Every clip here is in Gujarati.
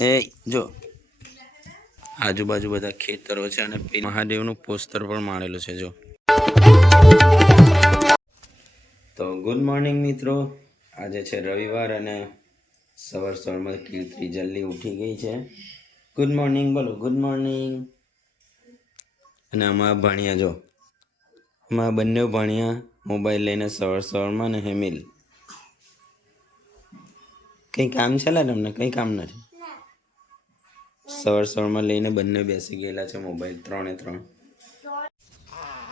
એ જો આજુબાજુ બધા ખેતરો છે અને મહાદેવનું પોસ્ટર પણ મારેલું છે જો. તો ગુડ મોર્નિંગ મિત્રો, આજે છે રવિવાર અને સવારમાં કીર્તિ જલ્દી ઉઠી ગઈ છે. ગુડ મોર્નિંગ બોલો, ગુડ મોર્નિંગ. અને અમારા ભાણિયા જો, અમારા બંને ભાણિયા મોબાઈલ લઈને સવારમાં ને હેમિલ કંઈ કામ છે લા તમને? કંઈ કામ નથી. સવારમાં લઈને બંને બેસી ગયેલા છે મોબાઈલ 3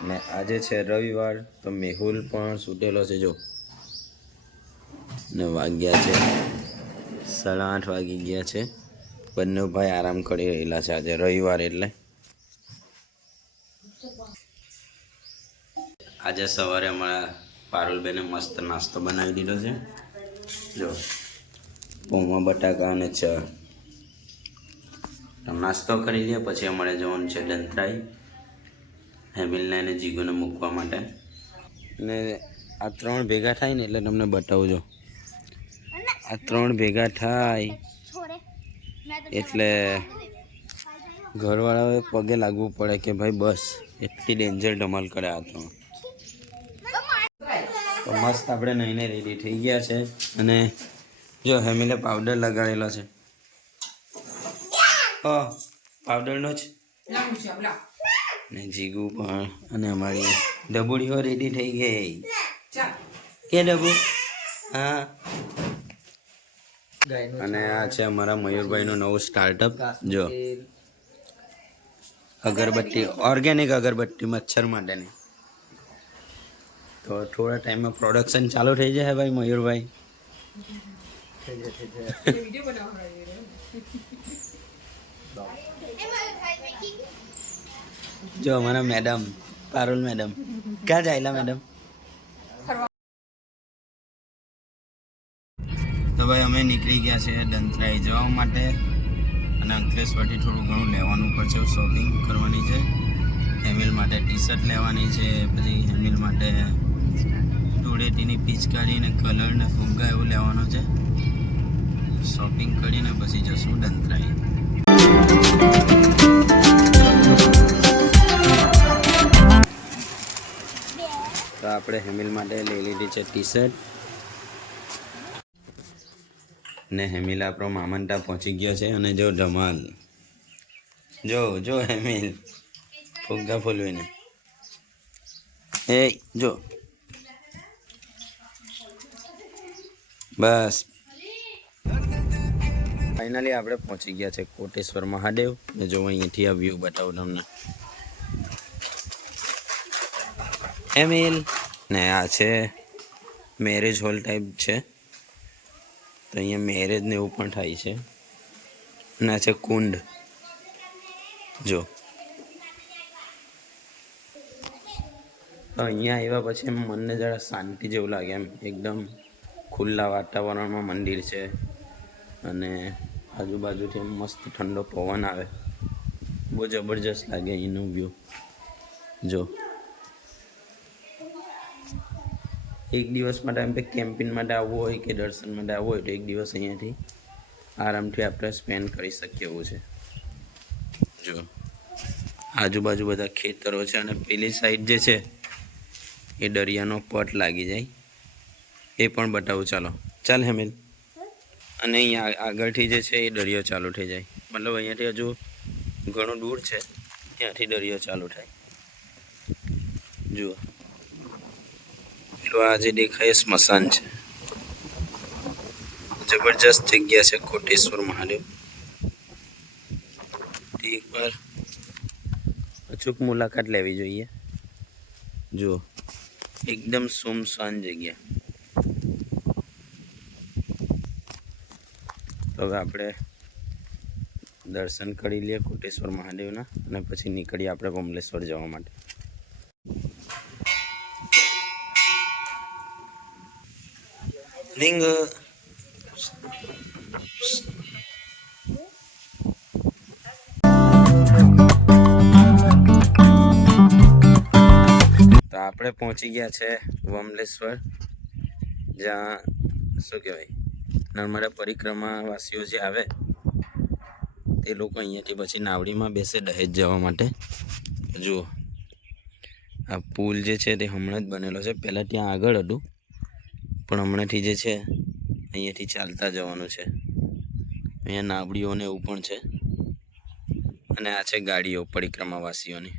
ને આજે છે રવિવાર તો મેહુલ પણ સૂટેલો છે જો. ને વાગ્યા છે 8:30 વાગી ગયા છે. બંને ભાઈ આરામ કરી રહેલા છે આજે રવિવાર એટલે. આજે સવારે અમારા પારુલબેને મસ્ત નાસ્તો બનાવી દીધો છે જો, પૌવા બટાકા અને ચા. નાસ્તો કરી લે પછી અમારે જવાનું છે દંતરાઈ હેમિલને અને જીગુને મૂકવા માટે. ને આ 3 ભેગા થાય ને એટલે તમને બતાવજો. આ 3 ભેગા થાય એટલે ઘરવાળાઓએ પગે લાગવું પડે કે ભાઈ બસ, એટલી ડેન્જર ધમાલ કરે આ 3. તો મસ્ત આપણે નહીને રેડી થઈ ગયા છે અને જો હેમિલે પાવડર લગાડેલો છે. પાવડરનો જ ને જીગુ પણ અને અમારી ડબુડીઓ રેડી થઈ ગઈ. કે ડબુ? હા. અને આ છે અમારા મયુરભાઈનું નવું સ્ટાર્ટઅપ જો, અગરબત્તી, ઓર્ગેનિક અગરબત્તી મચ્છર માટેની. તો થોડા ટાઈમમાં પ્રોડક્શન ચાલુ થઈ જાય ભાઈ મયુરભાઈ. જો અમારા મેડમ પારુલ મેડમ ક્યાં જાયલા મેડમ? તો ભાઈ અમે નીકળી ગયા છે દંતરાઈ જવા માટે અને અંકલેશ્વરથી થોડું ઘણું લેવાનું પડશે, શોપિંગ કરવાની છે. હેમિલ માટે ટી-શર્ટ લેવાની છે, પછી હેમિલ માટે ધૂળેટીની પિચકારી ને કલર ને ફુગ્ગા એવું લેવાનું છે. શોપિંગ કરીને પછી જશું દંતરાઈ. તો આપણે હેમિલ માટે લઈ લીધી છે ટી-શર્ટ ને હેમિલ આપણો મામંતા પહોંચી ગયો છે. અને જો ધમાલ, જો હેમિલ ફુગ્ગા ફોલવીને એ જો બસ. ફાઇનલી આપણે પહોંચી ગયા છે કોટેશ્વર મહાદેવ. ને જો અહીંયાથી આ વ્યૂ બતાવું તમને. હેમિલ ને આ છે મેરેજ હોલ ટાઈપ છે, તો અહીંયા મેરેજ ને એવું પણ થાય છે. અને આ છે કુંડ જો. તો અહીંયા આવ્યા પછી એમ મનને જરા શાંતિ જેવું લાગે, એમ એકદમ ખુલ્લા વાતાવરણમાં મંદિર છે અને આજુબાજુથી એમ મસ્ત ઠંડો પવન આવે, બહુ જબરજસ્ત લાગે અહીંનું વ્યૂ જો. એક દિવસ માટે એમ કે કેમ્પિંગ માટે આવવું હોય કે દર્શન માટે આવવું હોય તો એક દિવસ અહીંયાથી આરામથી આપણે સ્પેન્ડ કરી શકીએ એવું છે જો. આજુબાજુ બધા ખેતરો છે અને પેલી સાઈડ જે છે એ દરિયાનો પટ લાગી જાય, એ પણ બતાવું. ચાલ હેમિલ. અને અહીંયા આગળથી જે છે એ દરિયો ચાલુ થઈ જાય, મતલબ અહીંયાથી હજુ ઘણું દૂર છે, ત્યાંથી દરિયો ચાલુ થાય જુઓ. તો આ જે દેખાય સ્મશાન છે. જબરજસ્ત જગ્યા છે કોટેશ્વર મહાદેવ. એકવાર અચૂક મુલાકાત લેવી જોઈએ જુઓ, એકદમ સુમસાન જગ્યા. તો હવે આપણે દર્શન કરી લઈએ કોટેશ્વર મહાદેવના અને પછી નીકળીએ આપણે કમલેશ્વર જવા માટે. લિંગ તો આપણે પહોંચી ગયા છે કમલેશ્વર, જ્યાં શું કહેવાય નર્મદા પરિક્રમા વાસીઓ જે આવે તે લોકો અહીંયાથી પછી નાવડીમાં બેસે દહેજ જવા માટે. જુઓ આ પુલ જે છે તે હમણાં જ બનેલો છે, પહેલાં ત્યાં આગળ હતું પણ હમણાંથી જે છે અહીંયાથી ચાલતા જવાનું છે. અહીંયા નાવડીઓને એવું પણ છે અને આ છે ગાડીઓ પરિક્રમાવાસીઓની.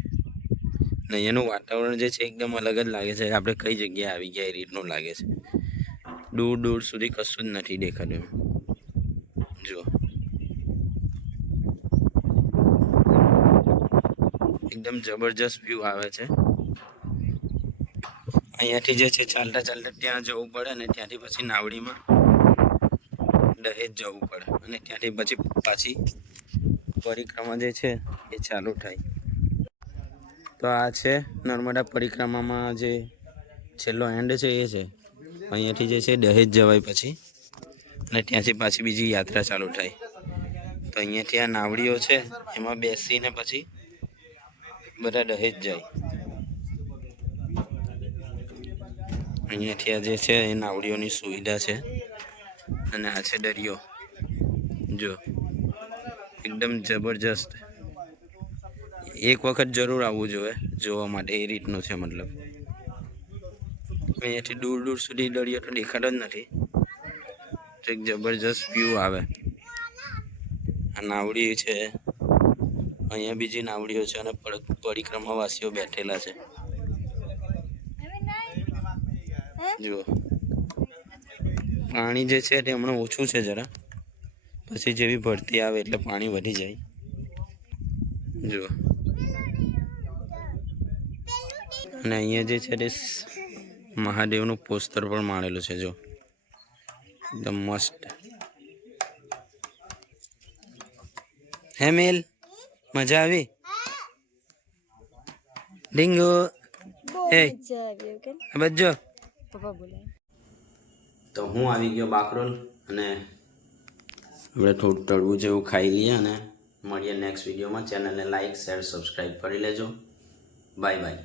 અને અહીંયાનું વાતાવરણ જે છે એકદમ અલગ જ લાગે છે. આપણે કઈ જગ્યાએ આવી ગયા એ રીતનું લાગે છે. દૂર દૂર સુધી કશું જ નથી દેખાતું. જુઓ એકદમ જબરજસ્ત વ્યૂ આવે છે. અહીંયાથી જે છે ચાલતા ચાલતા ત્યાં જવું પડે અને ત્યાંથી પછી નાવડીમાં દહેજ જવું પડે અને ત્યાંથી પછી પાછી પરિક્રમા જે છે એ ચાલુ થાય. તો આ છે નર્મદા પરિક્રમામાં જે છેલ્લો એન્ડ છે એ છે. અહીંયાથી જે છે દહેજ જવાય પછી અને ત્યાંથી પાછી બીજી યાત્રા ચાલુ થાય. તો અહીંયાથી આ નાવડીઓ છે એમાં બેસીને પછી બધા દહેજ જાય. અહીંયાથી આ જે છે એ નાવડીઓની સુવિધા છે અને આ છે દરિયો. જો એકદમ જબરજસ્ત. એક વખત જરૂર આવવું જોઈએ જોવા માટે, એ રીતનું છે. મતલબ અહીંયાથી દૂર દૂર સુધી દરિયો તો દેખાતો જ નથી. એક જબરજસ્ત વ્યૂ આવે. આ નાવડી છે, અહીંયા બીજી નાવડીઓ છે અને પરિક્રમાવાસીઓ બેઠેલા છે. જુઓ પાણી જે છે તે હમણાં ઓછું છે જરા, પછી જેવી ભરતી આવે એટલે પાણી વધી જાય. જુઓ અને અહીંયા જે છે તે મહાદેવનું પોસ્ટર પણ મારેલું છે. જો એકદમ મસ્ત. હે મેલ, મજા આવી? ડીંગો એ બજો. તો હું આવી ગયો બાકરોલ અને આપણે થોડું તળવું જેવું ખાઈ લઈએ અને મળીએ નેક્સ્ટ વિડીયોમાં. ચેનલને લાઈક, શેર, સબસ્ક્રાઈબ કરી લેજો. Bye bye.